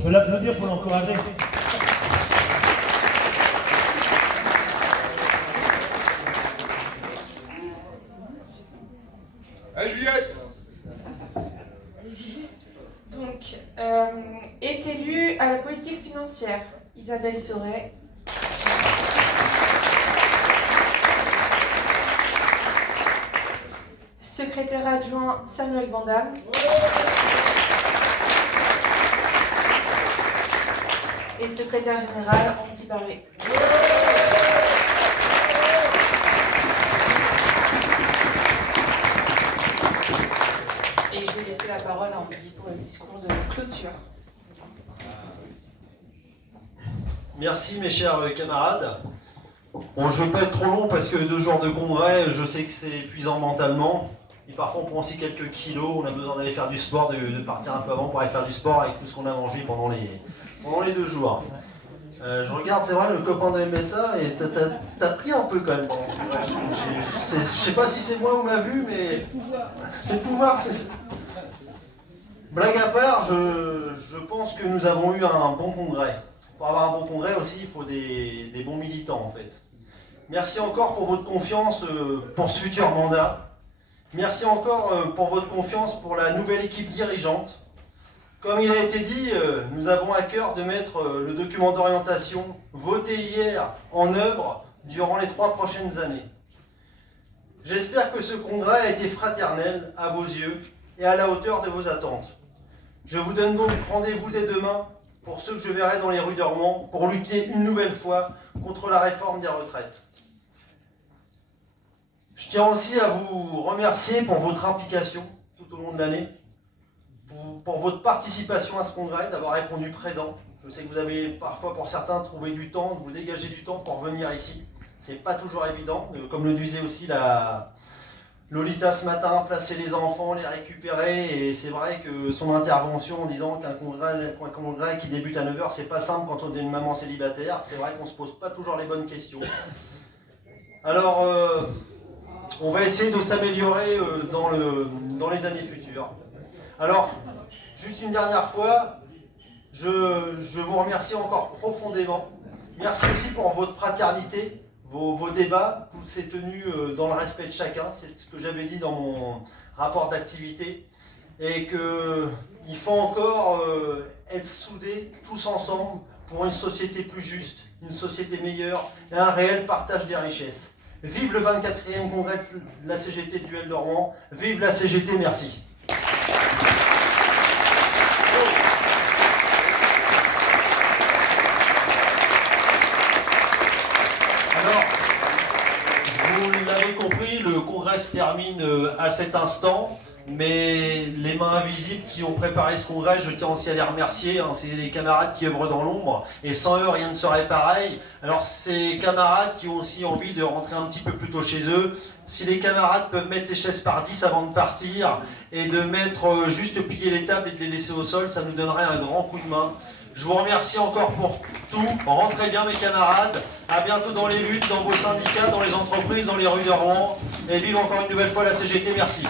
On peut l'applaudir pour l'encourager. Allez, Juliette. Donc, est élue à la politique financière Isabelle Sauret. Secrétaire adjoint Samuel Vandamme. Et secrétaire général Andy Paré. Et je vais laisser la parole à Andy pour le discours de clôture. Merci mes chers camarades. Bon, je ne veux pas être trop long parce que 2 jours de congrès, je sais que c'est épuisant mentalement. Et parfois on prend aussi quelques kilos, on a besoin d'aller faire du sport, de partir un peu avant pour aller faire du sport avec tout ce qu'on a mangé pendant les 2 jours. Je regarde, c'est vrai, le copain de MSA, et t'as pris un peu quand même. Je sais pas si c'est moi ou ma vue, mais c'est le pouvoir. Blague à part, je pense que nous avons eu un bon congrès. Pour avoir un bon congrès aussi, il faut des bons militants en fait. Merci encore pour votre confiance pour ce futur mandat. Merci encore pour votre confiance pour la nouvelle équipe dirigeante. Comme il a été dit, nous avons à cœur de mettre le document d'orientation voté hier en œuvre durant les 3 prochaines années. J'espère que ce congrès a été fraternel à vos yeux et à la hauteur de vos attentes. Je vous donne donc rendez-vous dès demain pour ceux que je verrai dans les rues de Rouen pour lutter une nouvelle fois contre la réforme des retraites. Je tiens aussi à vous remercier pour votre implication tout au long de l'année, pour votre participation à ce congrès, d'avoir répondu présent. Je sais que vous avez parfois pour certains trouvé du temps, de vous dégager du temps pour venir ici. C'est pas toujours évident, comme le disait aussi Lolita ce matin, placer les enfants, les récupérer, et c'est vrai que son intervention en disant qu'un congrès qui débute à 9h, c'est pas simple quand on est une maman célibataire, c'est vrai qu'on se pose pas toujours les bonnes questions. Alors, on va essayer de s'améliorer dans les années futures. Alors, juste une dernière fois, je vous remercie encore profondément. Merci aussi pour votre fraternité, vos débats, tout s'est tenu dans le respect de chacun, c'est ce que j'avais dit dans mon rapport d'activité, et qu'il faut encore être soudés tous ensemble pour une société plus juste, une société meilleure et un réel partage des richesses. Vive le 24e congrès de la CGT Duel de Rouen, vive la CGT, merci. Alors, vous l'avez compris, le congrès se termine à cet instant, mais les mains invisibles qui ont préparé ce congrès, je tiens aussi à les remercier, c'est les camarades qui œuvrent dans l'ombre, et sans eux rien ne serait pareil. Alors ces camarades qui ont aussi envie de rentrer un petit peu plus tôt chez eux, si les camarades peuvent mettre les chaises par 10 avant de partir, et de mettre juste plier les tables et de les laisser au sol, ça nous donnerait un grand coup de main. Je vous remercie encore pour tout, rentrez bien mes camarades, à bientôt dans les luttes, dans vos syndicats, dans les entreprises, dans les rues de Rouen, et vive encore une nouvelle fois la CGT, merci.